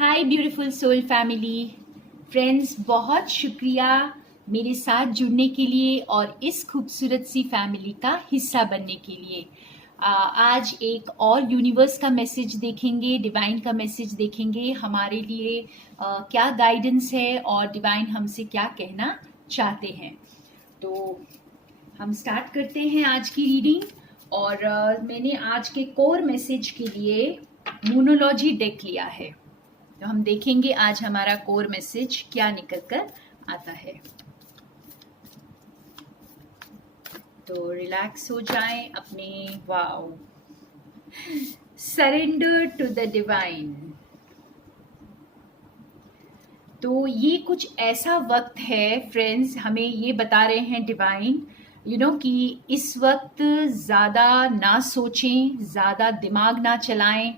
हाय beautiful soul family friends, बहुत शुक्रिया मेरे साथ जुड़ने के लिए और इस खूबसूरत सी फैमिली का हिस्सा बनने के लिए। आज एक और यूनिवर्स का मैसेज देखेंगे, डिवाइन का मैसेज देखेंगे हमारे लिए। क्या गाइडेंस है और डिवाइन हमसे क्या कहना चाहते हैं। तो हम स्टार्ट करते हैं आज की रीडिंग। और मैंने आज के कोर मैसेज के लिए मोनोलॉजी डेक लिया है। तो हम देखेंगे आज हमारा कोर मैसेज क्या निकल कर आता है। तो रिलैक्स हो जाएं अपने। Wow, surrender to the divine. तो ये कुछ ऐसा वक्त है फ्रेंड्स, हमें ये बता रहे हैं डिवाइन कि इस वक्त ज़्यादा ना सोचें, ज़्यादा दिमाग ना चलाएं,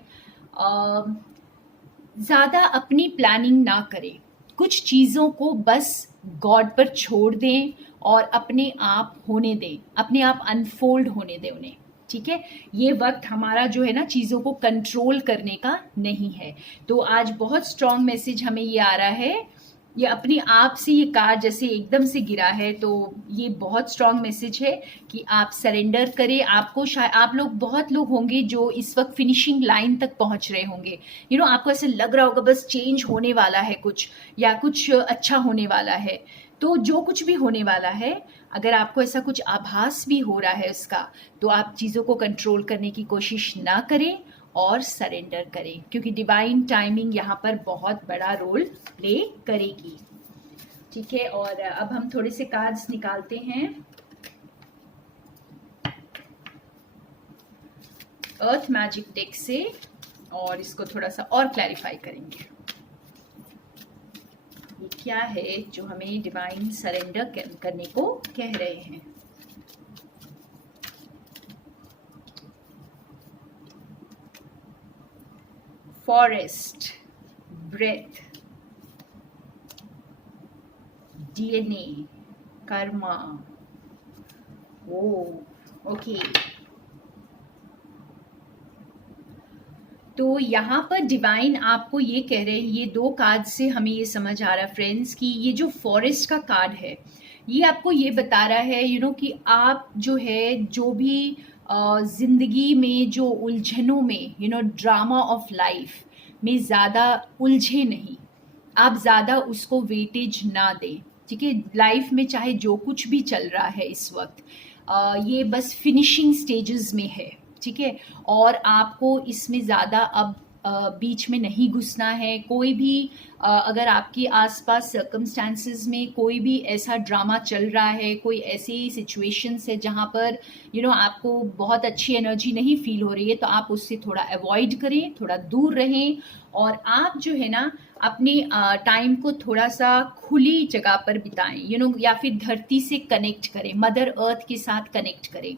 ज़्यादा अपनी प्लानिंग ना करें। कुछ चीज़ों को बस गॉड पर छोड़ दें और अपने आप होने दें, अपने आप अनफोल्ड होने दें उन्हें। ठीक है, ये वक्त हमारा जो है ना चीज़ों को कंट्रोल करने का नहीं है। तो आज बहुत स्ट्रॉन्ग मैसेज हमें ये आ रहा है। ये अपने आप से ये कार्ड जैसे एकदम से गिरा है, तो ये बहुत स्ट्रॉन्ग मैसेज है कि आप सरेंडर करें। आपको शायद आप लोग बहुत लोग होंगे जो इस वक्त फिनिशिंग लाइन तक पहुंच रहे होंगे। आपको ऐसे लग रहा होगा बस चेंज होने वाला है कुछ, या कुछ अच्छा होने वाला है। तो जो कुछ भी होने वाला है, अगर आपको ऐसा कुछ आभास भी हो रहा है उसका, तो आप चीज़ों को कंट्रोल करने की कोशिश ना करें और सरेंडर करें, क्योंकि डिवाइन टाइमिंग यहाँ पर बहुत बड़ा रोल प्ले करेगी। ठीक है, और अब हम थोड़े से कार्ड्स निकालते हैं अर्थ मैजिक डेक से और इसको थोड़ा सा और क्लैरिफाई करेंगे। ये क्या है जो हमें डिवाइन सरेंडर करने को कह रहे हैं। Forest, breath, DNA, karma. Okay. तो यहाँ पर डिवाइन आपको ये कह रहे हैं, ये दो कार्ड से हमें ये समझ आ रहा है फ्रेंड्स कि ये जो फॉरेस्ट का कार्ड है, ये आपको ये बता रहा है कि आप जो है, जो भी जिंदगी में जो उलझनों में ड्रामा ऑफ लाइफ में ज़्यादा उलझे नहीं, आप ज़्यादा उसको वेटेज ना दें। ठीक है, लाइफ में चाहे जो कुछ भी चल रहा है इस वक्त, ये बस फिनिशिंग स्टेजेस में है। ठीक है, और आपको इसमें ज़्यादा अब बीच में नहीं घुसना है। कोई भी अगर आपके आसपास सर्कमस्टांसेस में कोई भी ऐसा ड्रामा चल रहा है, कोई ऐसी सिचुएशंस है जहाँ पर आपको बहुत अच्छी एनर्जी नहीं फील हो रही है, तो आप उससे थोड़ा अवॉइड करें, थोड़ा दूर रहें। और आप जो है ना अपने टाइम को थोड़ा सा खुली जगह पर बिताएं, या फिर धरती से कनेक्ट करें, मदर अर्थ के साथ कनेक्ट करें।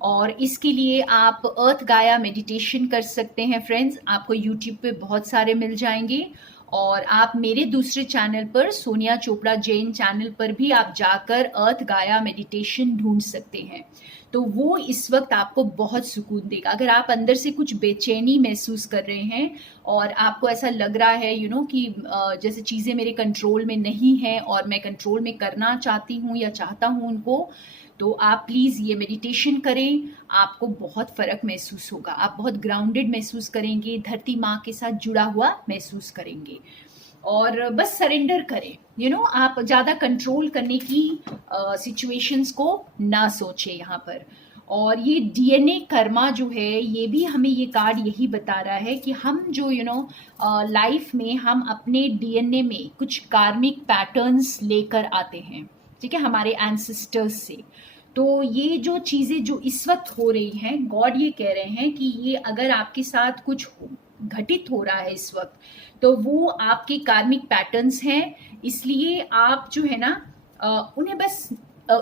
और इसके लिए आप अर्थ गाया मेडिटेशन कर सकते हैं फ्रेंड्स। आपको यूट्यूब पे बहुत सारे मिल जाएंगे, और आप मेरे दूसरे चैनल पर, सोनिया चोपड़ा जैन चैनल पर भी आप जाकर अर्थ गाया मेडिटेशन ढूंढ सकते हैं। तो वो इस वक्त आपको बहुत सुकून देगा। अगर आप अंदर से कुछ बेचैनी महसूस कर रहे हैं और आपको ऐसा लग रहा है कि जैसे चीज़ें मेरे कंट्रोल में नहीं हैं और मैं कंट्रोल में करना चाहती हूँ या चाहता हूँ उनको, तो आप प्लीज़ ये मेडिटेशन करें। आपको बहुत फ़र्क महसूस होगा, आप बहुत ग्राउंडेड महसूस करेंगे, धरती माँ के साथ जुड़ा हुआ महसूस करेंगे। और बस सरेंडर करें। आप ज़्यादा कंट्रोल करने की सिचुएशंस को ना सोचें यहाँ पर। और ये डीएनए कर्मा जो है, ये भी हमें ये कार्ड यही बता रहा है कि हम जो लाइफ में हम अपने डीएनए में कुछ कार्मिक पैटर्न्स लेकर आते हैं। ठीक है, हमारे एंसेस्टर्स से। तो ये जो चीज़ें जो इस वक्त हो रही हैं, गॉड ये कह रहे हैं कि ये अगर आपके साथ कुछ घटित हो रहा है इस वक्त, तो वो आपके कार्मिक पैटर्न्स हैं। इसलिए आप जो है ना उन्हें बस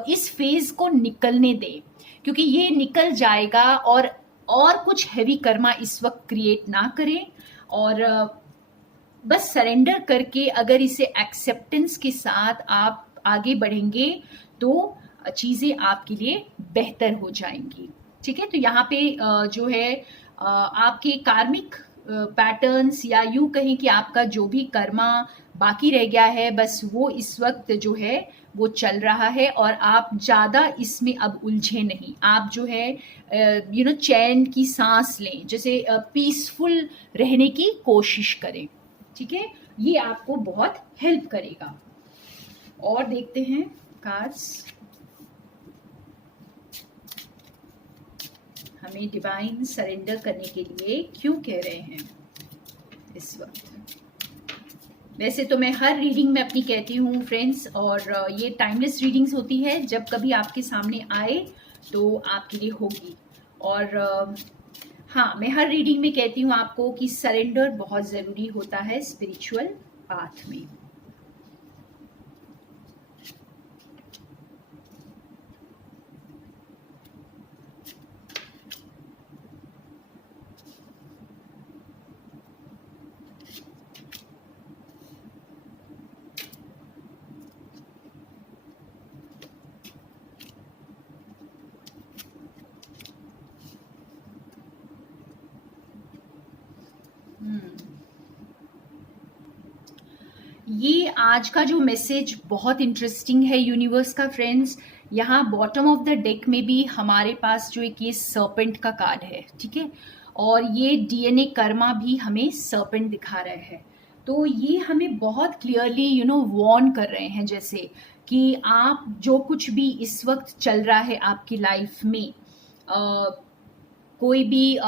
इस फेज को निकलने दें, क्योंकि ये निकल जाएगा। और कुछ हैवी कर्मा इस वक्त क्रिएट ना करें, और बस सरेंडर करके अगर इसे एक्सेप्टेंस के साथ आप आगे बढ़ेंगे तो चीज़ें आपके लिए बेहतर हो जाएंगी। ठीक है, तो यहाँ पे जो है आपके कार्मिक पैटर्न्स या यूं कहें कि आपका जो भी कर्मा बाकी रह गया है, बस वो इस वक्त जो है वो चल रहा है, और आप ज़्यादा इसमें अब उलझे नहीं। आप जो है चैन की सांस लें, जैसे पीसफुल रहने की कोशिश करें। ठीक है, ये आपको बहुत हेल्प करेगा। और देखते हैं कार्ड्स हमें डिवाइन सरेंडर करने के लिए क्यों कह रहे हैं इस वक्त। वैसे तो मैं हर रीडिंग में अपनी कहती हूँ फ्रेंड्स, और ये टाइमलेस रीडिंग्स होती है, जब कभी आपके सामने आए तो आपके लिए होगी। और हाँ, मैं हर रीडिंग में कहती हूँ आपको कि सरेंडर बहुत ज़रूरी होता है स्पिरिचुअल पाथ में। ये आज का जो मैसेज बहुत इंटरेस्टिंग है यूनिवर्स का फ्रेंड्स। यहाँ बॉटम ऑफ द डेक में भी हमारे पास जो एक ये सर्पेंट का कार्ड है, ठीक है, और ये डीएनए कर्मा भी हमें सर्पेंट दिखा रहा है। तो ये हमें बहुत क्लियरली वार्न कर रहे हैं, जैसे कि आप जो कुछ भी इस वक्त चल रहा है आपकी लाइफ में, कोई भी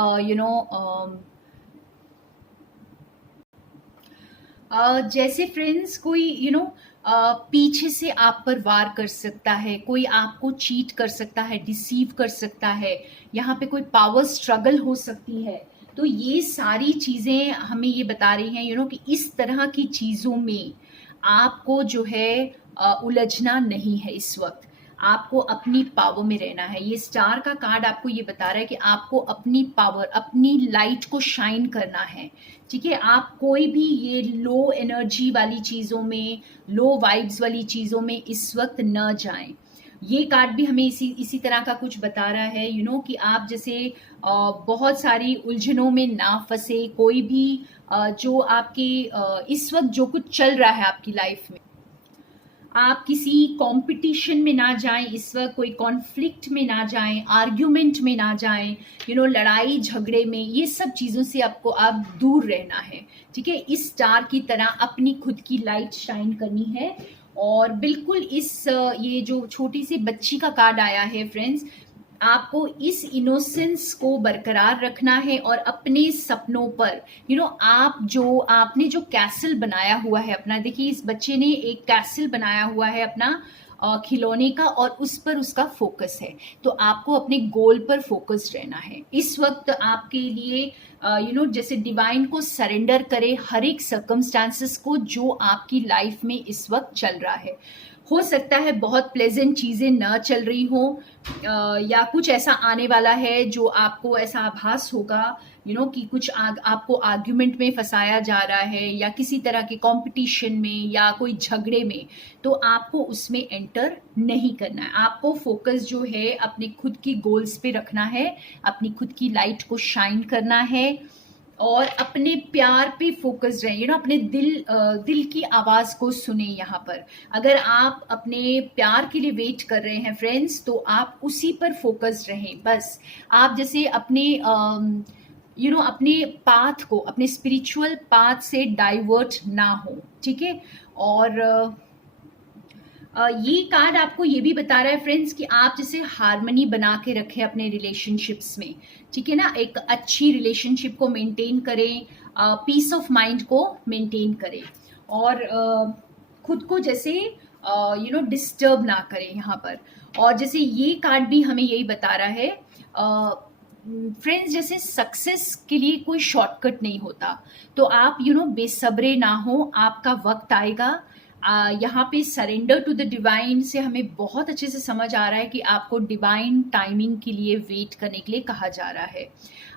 जैसे फ्रेंड्स कोई पीछे से आप पर वार कर सकता है, कोई आपको चीट कर सकता है, डिसीव कर सकता है, यहाँ पे कोई पावर स्ट्रगल हो सकती है। तो ये सारी चीज़ें हमें ये बता रही हैं कि इस तरह की चीज़ों में आपको जो है उलझना नहीं है। इस वक्त आपको अपनी पावर में रहना है। ये स्टार का कार्ड आपको ये बता रहा है कि आपको अपनी पावर, अपनी लाइट को शाइन करना है। ठीक है, आप कोई भी ये लो एनर्जी वाली चीज़ों में, लो वाइब्स वाली चीज़ों में इस वक्त न जाएं। ये कार्ड भी हमें इसी तरह का कुछ बता रहा है कि आप जैसे बहुत सारी उलझनों में ना फंसे। कोई भी जो आपके इस वक्त जो कुछ चल रहा है आपकी लाइफ में, आप किसी कंपटीशन में ना जाएं, इस वक्त कोई कॉन्फ्लिक्ट में ना जाएं, आर्ग्यूमेंट में ना जाएं, लड़ाई झगड़े में, ये सब चीज़ों से आपको आप दूर रहना है। ठीक है, इस स्टार की तरह अपनी खुद की लाइट शाइन करनी है। और बिल्कुल ये जो छोटी सी बच्ची का कार्ड आया है फ्रेंड्स, आपको इस इनोसेंस को बरकरार रखना है और अपने सपनों पर आपने जो कैसल बनाया हुआ है अपना, देखिए इस बच्चे ने एक कैसल बनाया हुआ है अपना खिलौने का, और उस पर उसका फोकस है। तो आपको अपने गोल पर फोकस रहना है इस वक्त। आपके लिए जैसे डिवाइन को सरेंडर करे हर एक सर्कमस्टांसेस को जो आपकी लाइफ में इस वक्त चल रहा है। हो सकता है बहुत प्लेजेंट चीज़ें न चल रही हो, या कुछ ऐसा आने वाला है जो आपको ऐसा आभास होगा कि कुछ आपको आर्ग्यूमेंट में फंसाया जा रहा है, या किसी तरह के कंपटीशन में, या कोई झगड़े में। तो आपको उसमें एंटर नहीं करना है। आपको फोकस जो है अपने खुद की गोल्स पे रखना है, अपनी खुद की लाइट को शाइन करना है, और अपने प्यार पे फोकस रहें। अपने दिल की आवाज़ को सुने। यहाँ पर अगर आप अपने प्यार के लिए वेट कर रहे हैं फ्रेंड्स, तो आप उसी पर फोकस रहें। बस आप जैसे अपने अपने पाथ को, अपने स्पिरिचुअल पाथ से डाइवर्ट ना हो। ठीक है, और ये कार्ड आपको ये भी बता रहा है फ्रेंड्स कि आप जैसे हार्मनी बना के रखें अपने रिलेशनशिप्स में। ठीक है ना, एक अच्छी रिलेशनशिप को मेंटेन करें, पीस ऑफ माइंड को मेंटेन करें, और खुद को जैसे डिस्टर्ब ना करें यहाँ पर। और जैसे ये कार्ड भी हमें यही बता रहा है फ्रेंड्स, जैसे सक्सेस के लिए कोई शॉर्टकट नहीं होता। तो आप बेसब्रे ना हो, आपका वक्त आएगा। यहाँ पे सरेंडर टू द डिवाइन से हमें बहुत अच्छे से समझ आ रहा है कि आपको डिवाइन टाइमिंग के लिए वेट करने के लिए कहा जा रहा है।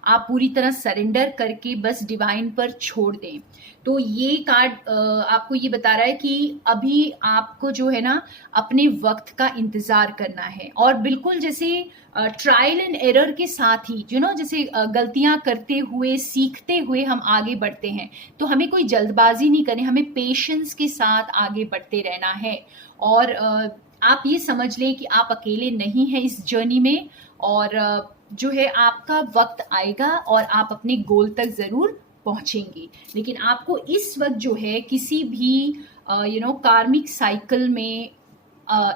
आप पूरी तरह सरेंडर करके बस डिवाइन पर छोड़ दें। तो ये कार्ड आपको ये बता रहा है कि अभी आपको जो है ना अपने वक्त का इंतज़ार करना है, और बिल्कुल जैसे ट्रायल एंड एरर के साथ ही जैसे गलतियां करते हुए सीखते हुए हम आगे बढ़ते हैं। तो हमें कोई जल्दबाजी नहीं करनी, हमें पेशेंस के साथ आगे बढ़ते रहना है। और आप ये समझ लें कि आप अकेले नहीं हैं इस जर्नी में, और जो है आपका वक्त आएगा और आप अपने गोल तक ज़रूर पहुंचेंगे। लेकिन आपको इस वक्त जो है किसी भी कार्मिक साइकिल में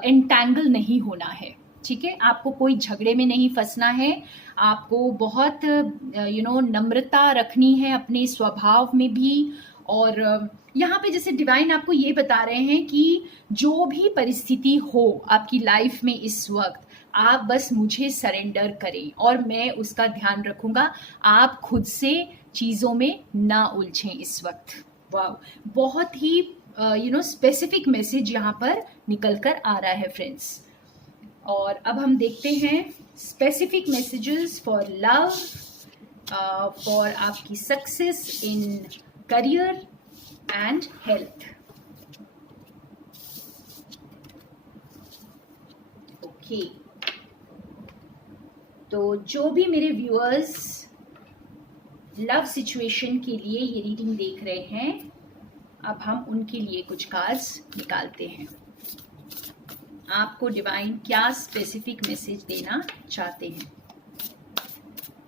एंटैंगल नहीं होना है, ठीक है। आपको कोई झगड़े में नहीं फंसना है, आपको बहुत नम्रता रखनी है अपने स्वभाव में भी। और यहाँ पे जैसे डिवाइन आपको ये बता रहे हैं कि जो भी परिस्थिति हो आपकी लाइफ में इस वक्त, आप बस मुझे सरेंडर करें और मैं उसका ध्यान रखूंगा। आप खुद से चीज़ों में ना उलझें इस वक्त। वाह, बहुत ही स्पेसिफिक मैसेज यहाँ पर निकल कर आ रहा है फ्रेंड्स। और अब हम देखते हैं specific messages for love, for आपकी success in career and health. Okay, तो जो भी मेरे व्यूअर्स लव सिचुएशन के लिए ये रीडिंग देख रहे हैं, अब हम उनके लिए कुछ कार्ड्स निकालते हैं। आपको डिवाइन क्या स्पेसिफिक मैसेज देना चाहते हैं।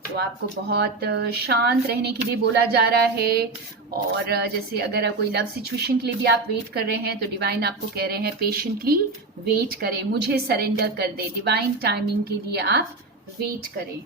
तो आपको बहुत शांत रहने के लिए बोला जा रहा है, और जैसे अगर कोई लव सिचुएशन के लिए भी आप वेट कर रहे हैं तो डिवाइन आपको कह रहे हैं पेशेंटली वेट करें, मुझे सरेंडर कर दे। डिवाइन टाइमिंग के लिए आप वेट करें।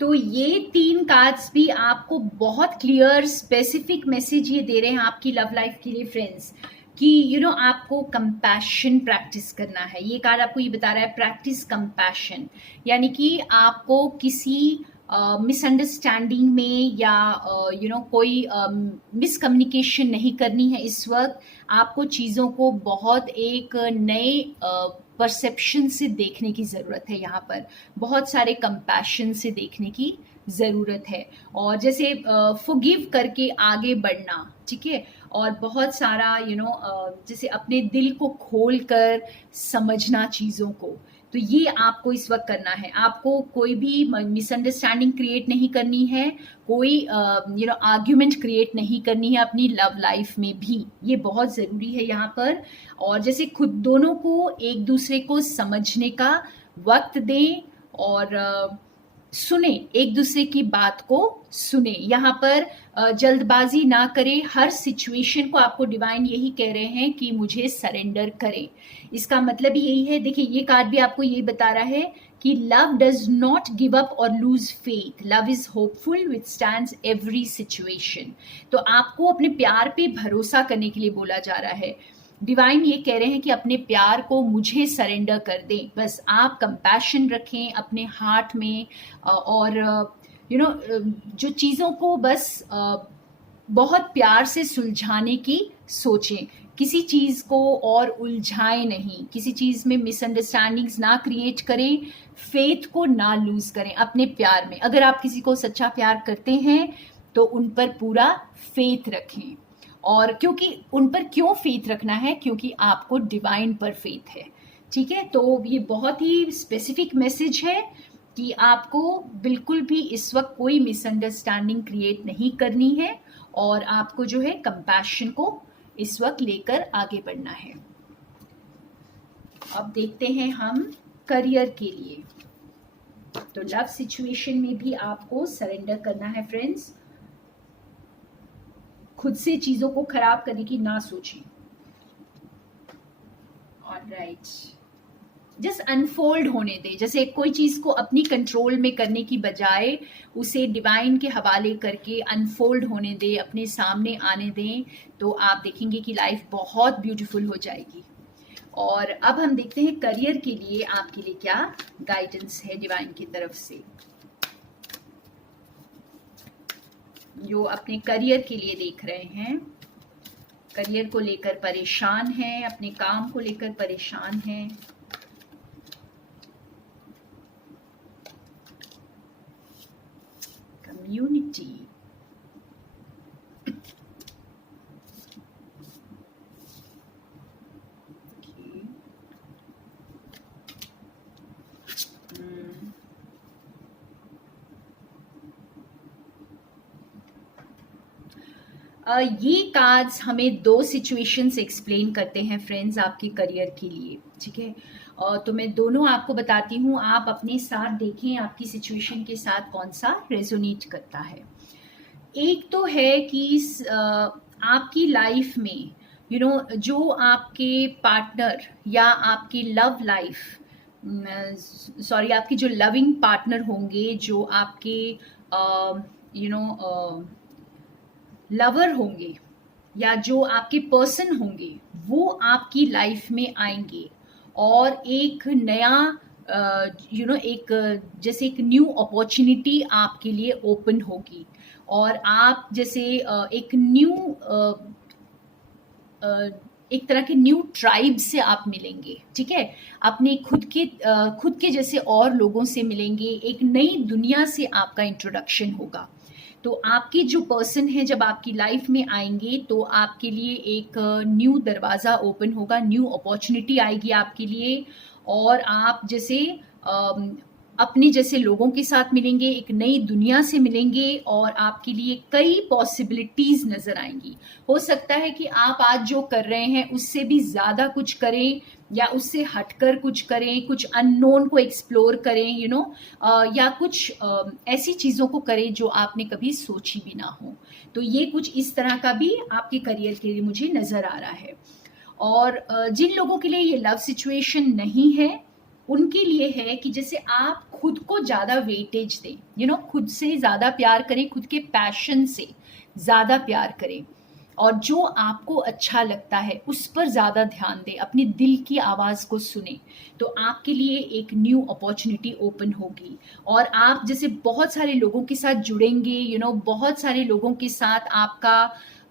तो ये 3 कार्ड्स भी आपको बहुत क्लियर स्पेसिफिक मैसेज ये दे रहे हैं आपकी लव लाइफ के लिए फ्रेंड्स, कि आपको कंपैशन प्रैक्टिस करना है। ये कार्ड आपको ये बता रहा है प्रैक्टिस कंपैशन, यानी कि आपको किसी मिसअंडरस्टैंडिंग में या कोई मिसकम्युनिकेशन नहीं करनी है इस वक्त। आपको चीज़ों को बहुत एक नए परसेप्शन से देखने की ज़रूरत है, यहाँ पर बहुत सारे कंपैशन से देखने की ज़रूरत है, और जैसे फॉरगिव करके आगे बढ़ना, ठीक है। और बहुत सारा जैसे अपने दिल को खोल कर समझना चीज़ों को, तो ये आपको इस वक्त करना है। आपको कोई भी मिसअंडरस्टैंडिंग क्रिएट नहीं करनी है, कोई आर्ग्यूमेंट क्रिएट नहीं करनी है अपनी लव लाइफ में भी, ये बहुत ज़रूरी है यहाँ पर। और जैसे खुद दोनों को एक दूसरे को समझने का वक्त दें, और सुने, एक दूसरे की बात को सुने। यहाँ पर जल्दबाजी ना करें, हर सिचुएशन को आपको डिवाइन यही कह रहे हैं कि मुझे सरेंडर करें। इसका मतलब यही है, देखिए ये कार्ड भी आपको यही बता रहा है कि love does not give up और lose faith, love is hopeful, withstands every situation. तो आपको अपने प्यार पे भरोसा करने के लिए बोला जा रहा है। डिवाइन ये कह रहे हैं कि अपने प्यार को मुझे सरेंडर कर दें, बस आप कंपैशन रखें अपने हार्ट में, और जो चीज़ों को बस बहुत प्यार से सुलझाने की सोचें, किसी चीज़ को और उलझाएं नहीं, किसी चीज़ में मिसअंडरस्टैंडिंग्स ना क्रिएट करें, फेथ को ना लूज करें अपने प्यार में। अगर आप किसी को सच्चा प्यार करते हैं तो उन पर पूरा फेथ रखें। और क्योंकि उन पर क्यों फेथ रखना है, क्योंकि आपको डिवाइन पर फेथ है, ठीक है। तो ये बहुत ही स्पेसिफिक मैसेज है कि आपको बिल्कुल भी इस वक्त कोई मिसअंडरस्टैंडिंग क्रिएट नहीं करनी है, और आपको जो है कंपैशन को इस वक्त लेकर आगे बढ़ना है। अब देखते हैं हम करियर के लिए। तो लव सिचुएशन में भी आपको सरेंडर करना है फ्रेंड्स, खुद से चीजों को खराब करने की ना सोचें। ऑलराइट, जस्ट अनफोल्ड होने दें। जैसे कोई चीज़ को अपनी कंट्रोल में करने की बजाय उसे डिवाइन के हवाले करके अनफोल्ड होने दें, अपने सामने आने दें, तो आप देखेंगे कि लाइफ बहुत ब्यूटीफुल हो जाएगी। और अब हम देखते हैं करियर के लिए आपके लिए क्या गाइडेंस है डिवाइन की तरफ से। जो अपने करियर के लिए देख रहे हैं, करियर को लेकर परेशान हैं, अपने काम को लेकर परेशान हैं, कम्युनिटी, ये कार्ड्स हमें दो सिचुएशंस एक्सप्लेन करते हैं फ्रेंड्स आपके करियर के लिए, ठीक है। तो मैं दोनों आपको बताती हूँ, आप अपने साथ देखें आपकी सिचुएशन के साथ कौन सा रेजोनेट करता है। एक तो है कि आपकी लाइफ में जो आपके पार्टनर या आपकी लव लाइफ, सॉरी आपकी जो लविंग पार्टनर होंगे, जो आपके लवर होंगे या जो आपके पर्सन होंगे, वो आपकी लाइफ में आएंगे और एक नया एक जैसे एक न्यू अपॉर्चुनिटी आपके लिए ओपन होगी और आप जैसे एक तरह के न्यू ट्राइब से आप मिलेंगे, ठीक है। अपने खुद के जैसे और लोगों से मिलेंगे, एक नई दुनिया से आपका इंट्रोडक्शन होगा। तो आपके जो पर्सन है जब आपकी लाइफ में आएंगे तो आपके लिए एक न्यू दरवाज़ा ओपन होगा, न्यू अपॉर्चुनिटी आएगी आपके लिए और आप जैसे अपने जैसे लोगों के साथ मिलेंगे, एक नई दुनिया से मिलेंगे और आपके लिए कई पॉसिबिलिटीज़ नज़र आएंगी। हो सकता है कि आप आज जो कर रहे हैं उससे भी ज़्यादा कुछ करें या उससे हटकर कुछ करें, कुछ अननोन को एक्सप्लोर करें, या कुछ ऐसी चीज़ों को करें जो आपने कभी सोची भी ना हो। तो ये कुछ इस तरह का भी आपके करियर के लिए मुझे नज़र आ रहा है। और जिन लोगों के लिए ये लव सिचुएशन नहीं है उनके लिए है कि जैसे आप खुद को ज़्यादा वेटेज दें, खुद से ज़्यादा प्यार करें, खुद के पैशन से ज़्यादा प्यार करें और जो आपको अच्छा लगता है उस पर ज़्यादा ध्यान दें, अपने दिल की आवाज़ को सुने, तो आपके लिए एक न्यू अपॉर्चुनिटी ओपन होगी और आप जैसे बहुत सारे लोगों के साथ जुड़ेंगे, बहुत सारे लोगों के साथ आपका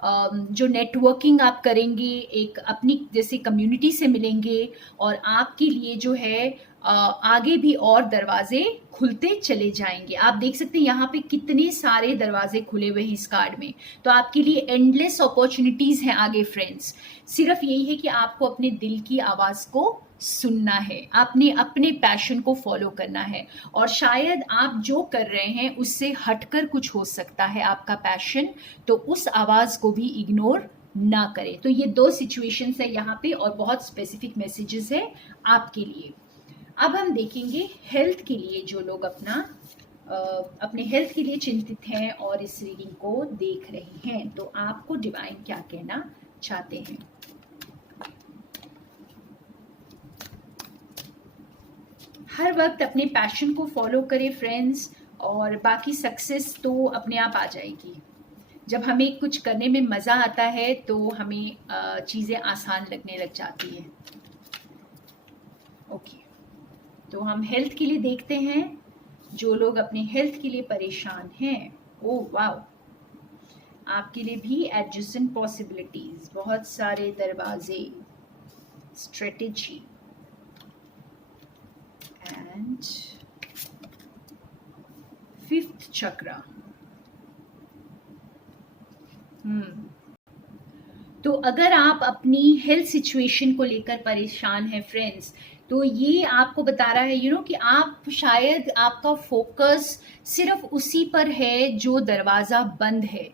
जो नेटवर्किंग आप करेंगे, एक अपनी जैसे कम्युनिटी से मिलेंगे और आपके लिए जो है आगे भी और दरवाजे खुलते चले जाएंगे। आप देख सकते हैं यहाँ पे कितने सारे दरवाजे खुले हुए हैं इस कार्ड में, तो आपके लिए एंडलेस अपॉर्चुनिटीज हैं आगे फ्रेंड्स। सिर्फ यही है कि आपको अपने दिल की आवाज को सुनना है, आपने अपने पैशन को फॉलो करना है और शायद आप जो कर रहे हैं उससे हटकर कुछ हो सकता है आपका पैशन, तो उस आवाज को भी इग्नोर ना करें। तो ये दो सिचुएशंस है यहाँ पे और बहुत स्पेसिफिक मैसेजेस है आपके लिए। अब हम देखेंगे हेल्थ के लिए, जो लोग अपने हेल्थ के लिए चिंतित हैं और इस रीडिंग को देख रहे हैं, तो आपको डिवाइन क्या कहना चाहते हैं। हर वक्त अपने पैशन को फॉलो करें फ्रेंड्स और बाकी सक्सेस तो अपने आप आ जाएगी। जब हमें कुछ करने में मज़ा आता है तो हमें चीज़ें आसान लगने लग जाती हैं। ओके, तो हम हेल्थ के लिए देखते हैं, जो लोग अपने हेल्थ के लिए परेशान हैं। ओह वाओ, आपके लिए भी एडजस्टेंट पॉसिबिलिटीज, बहुत सारे दरवाजे, स्ट्रेटेजी एंड फिफ्थ चक्रा। तो अगर आप अपनी हेल्थ सिचुएशन को लेकर परेशान हैं फ्रेंड्स, तो ये आपको बता रहा है कि आप शायद आपका फोकस सिर्फ उसी पर है जो दरवाज़ा बंद है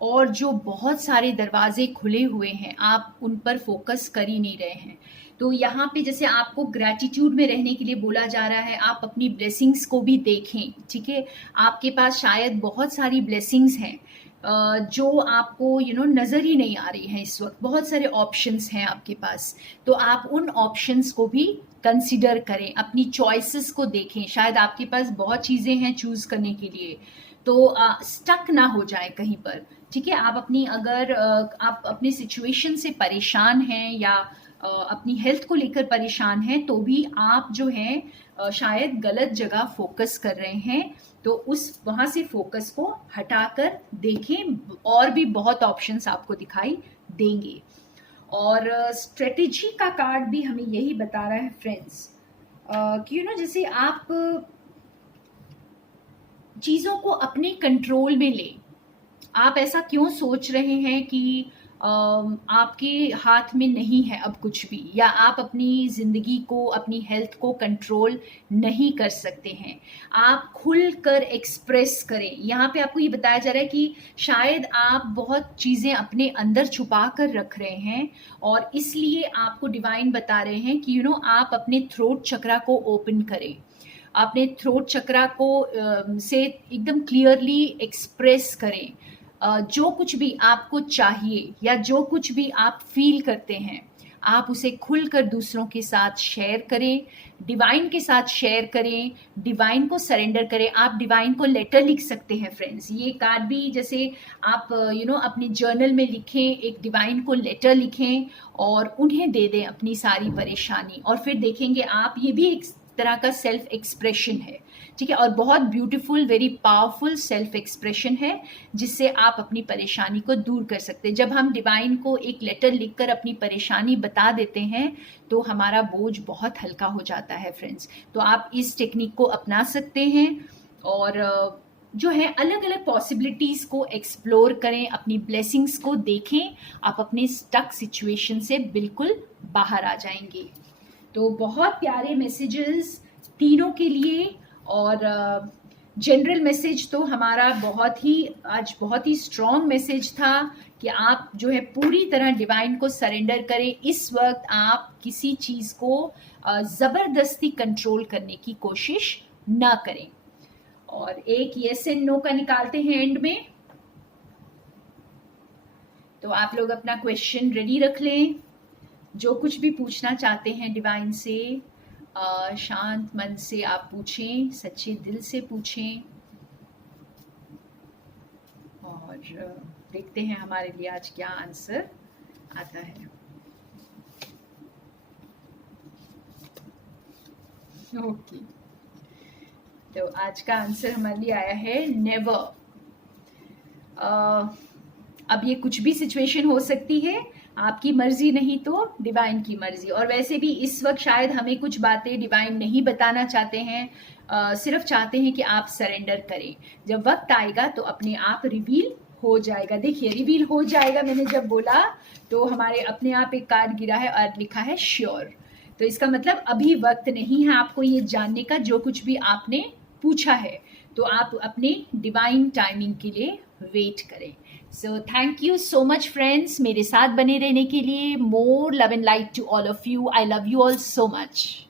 और जो बहुत सारे दरवाजे खुले हुए हैं आप उन पर फोकस कर ही नहीं रहे हैं। तो यहाँ पे जैसे आपको ग्रैटिट्यूड में रहने के लिए बोला जा रहा है, आप अपनी ब्लेसिंग्स को भी देखें, ठीक है। आपके पास शायद बहुत सारी ब्लेसिंग्स हैं जो आपको नज़र ही नहीं आ रही हैं इस वक्त, बहुत सारे ऑप्शंस हैं आपके पास, तो आप उन ऑप्शंस को भी कंसिडर करें, अपनी चॉइसेस को देखें। शायद आपके पास बहुत चीज़ें हैं चूज़ करने के लिए, तो स्टक ना हो जाए कहीं पर। ठीक है, आप अपनी अगर आप अपनी सिचुएशन से परेशान हैं या अपनी हेल्थ को लेकर परेशान हैं, तो भी आप जो है शायद गलत जगह फोकस कर रहे हैं। तो उस वहाँ से फोकस को हटाकर देखें, और भी बहुत ऑप्शंस आपको दिखाई देंगे। और स्ट्रेटेजी का कार्ड भी हमें यही बता रहा है फ्रेंड्स कि जैसे आप चीज़ों को अपने कंट्रोल में लें। आप ऐसा क्यों सोच रहे हैं कि आपके हाथ में नहीं है अब कुछ भी, या आप अपनी ज़िंदगी को, अपनी हेल्थ को कंट्रोल नहीं कर सकते हैं। आप खुलकर एक्सप्रेस करें। यहाँ पे आपको ये बताया जा रहा है कि शायद आप बहुत चीज़ें अपने अंदर छुपा कर रख रहे हैं, और इसलिए आपको डिवाइन बता रहे हैं कि आप अपने थ्रोट चक्रा को ओपन करें। अपने थ्रोट चक्रा को से एकदम क्लियरली एक्सप्रेस करें। जो कुछ भी आपको चाहिए या जो कुछ भी आप फील करते हैं, आप उसे खुलकर दूसरों के साथ शेयर करें, डिवाइन के साथ शेयर करें, डिवाइन को सरेंडर करें। आप डिवाइन को लेटर लिख सकते हैं फ्रेंड्स। ये कार्ड भी जैसे आप अपने जर्नल में लिखें, एक डिवाइन को लेटर लिखें और उन्हें दे दें अपनी सारी परेशानी, और फिर देखेंगे आप, ये भी एक तरह का सेल्फ एक्सप्रेशन है। ठीक है, और बहुत beautiful, very powerful self expression है, जिससे आप अपनी परेशानी को दूर कर सकते हैं। जब हम डिवाइन को एक लेटर लिखकर अपनी परेशानी बता देते हैं, तो हमारा बोझ बहुत हल्का हो जाता है फ्रेंड्स। तो आप इस टेक्निक को अपना सकते हैं, और जो है अलग अलग पॉसिबिलिटीज को एक्सप्लोर करें, अपनी ब्लेसिंग्स को देखें। आप अपने स्टक सिचुएशन से बिल्कुल बाहर आ जाएंगे। तो बहुत प्यारे मैसेजेस तीनों के लिए, और जनरल मैसेज तो हमारा आज बहुत ही स्ट्रॉन्ग मैसेज था कि आप जो है पूरी तरह डिवाइन को सरेंडर करें। इस वक्त आप किसी चीज़ को ज़बरदस्ती कंट्रोल करने की कोशिश ना करें। और एक येस एंड नो का निकालते हैं एंड में। तो आप लोग अपना क्वेश्चन रेडी रख लें, जो कुछ भी पूछना चाहते हैं डिवाइन से, शांत मन से आप पूछें, सच्चे दिल से पूछें, और देखते हैं हमारे लिए आज क्या आंसर आता है। ओके, तो आज का आंसर हमारे लिए आया है नेवर। अब ये कुछ भी सिचुएशन हो सकती है, आपकी मर्जी नहीं तो डिवाइन की मर्जी। और वैसे भी इस वक्त शायद हमें कुछ बातें डिवाइन नहीं बताना चाहते हैं, सिर्फ चाहते हैं कि आप सरेंडर करें। जब वक्त आएगा तो अपने आप रिवील हो जाएगा। देखिए, रिवील हो जाएगा, मैंने जब बोला तो हमारे अपने आप एक कार्ड गिरा है और लिखा है श्योर। तो इसका मतलब अभी वक्त नहीं है आपको ये जानने का, जो कुछ भी आपने पूछा है, तो आप अपने डिवाइन टाइमिंग के लिए वेट करें। So thank you so much friends, मेरे साथ बने रहने के लिए। More love and light to all of you. I love you all so much.